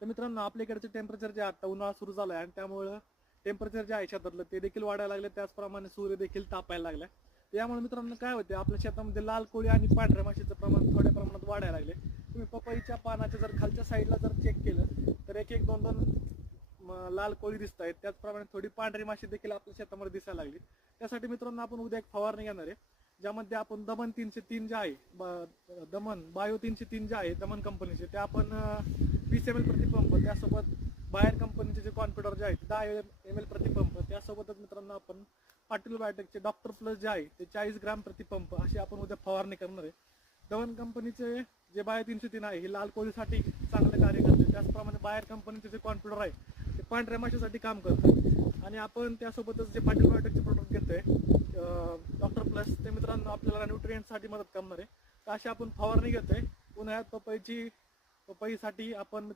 तर मित्रांनो आपल्याकडचे टेम्परेचर जे आता उन्हाळा सुरू झाला आहे आणि त्यामुळं टेम्परेचर जे आहे शेतातलं ते देखील वाढायला लागले. त्याचप्रमाणे सूर्य देखील तापायला लागला. त्यामुळे मित्रांनो काय होते आपल्या शेतामध्ये लाल कोळी आणि पांढऱ्या माशीचं प्रमाण थोड्या प्रमाणात वाढायला लागले. तुम्ही पपईच्या पानाच्या जर खालच्या साईडला जर चेक केलं तर एक एक दोन दोन लाल कोळी दिसत आहेत त्याचप्रमाणे थोडी पांढरी माशी देखील आपल्या शेतामध्ये दिसायला लागली. त्यासाठी मित्रांनो आपण उद्या एक फवारणी घेणार आहे. ज्यामध्ये आपण दमन तीनशे तीन जे आहे ब- दमन बायो तीनशे तीन जे आहे दमन कंपनीचे ते आपण वीस एम एल प्रतिपंप त्यासोबत बाहेर कंपनीचे जे कॉम्प्युटर जे आहेत दहा एम एल प्रतिपंप त्यासोबतच मित्रांनो आपण पाटील बायोटेकचे डॉक्टर प्लस जे आहे ते चाळीस ग्राम प्रतिपंप अशी आपण उद्या फवारणी करणार आहे. दमन कंपनीचे जे बायो तीनशे तीन आहे हे लाल कोळीसाठी चांगलं कार्य करते. त्याचप्रमाणे बाहेर कंपनीचे जे कॉम्प्युटर आहे ते पांढऱ्या माशासाठी काम करतं आणि आपण त्यासोबतच जे पाटील बायोटेकचे प्रोडक्ट घेतोय डॉक्टर प्लस ते मित्रांनो आपल्याला न्यूट्रियनसाठी मदत करणार. आहे तर अशी आपण फवारणी घेतोय. उन्हाळ्यात पपईची पपईसाठी आपण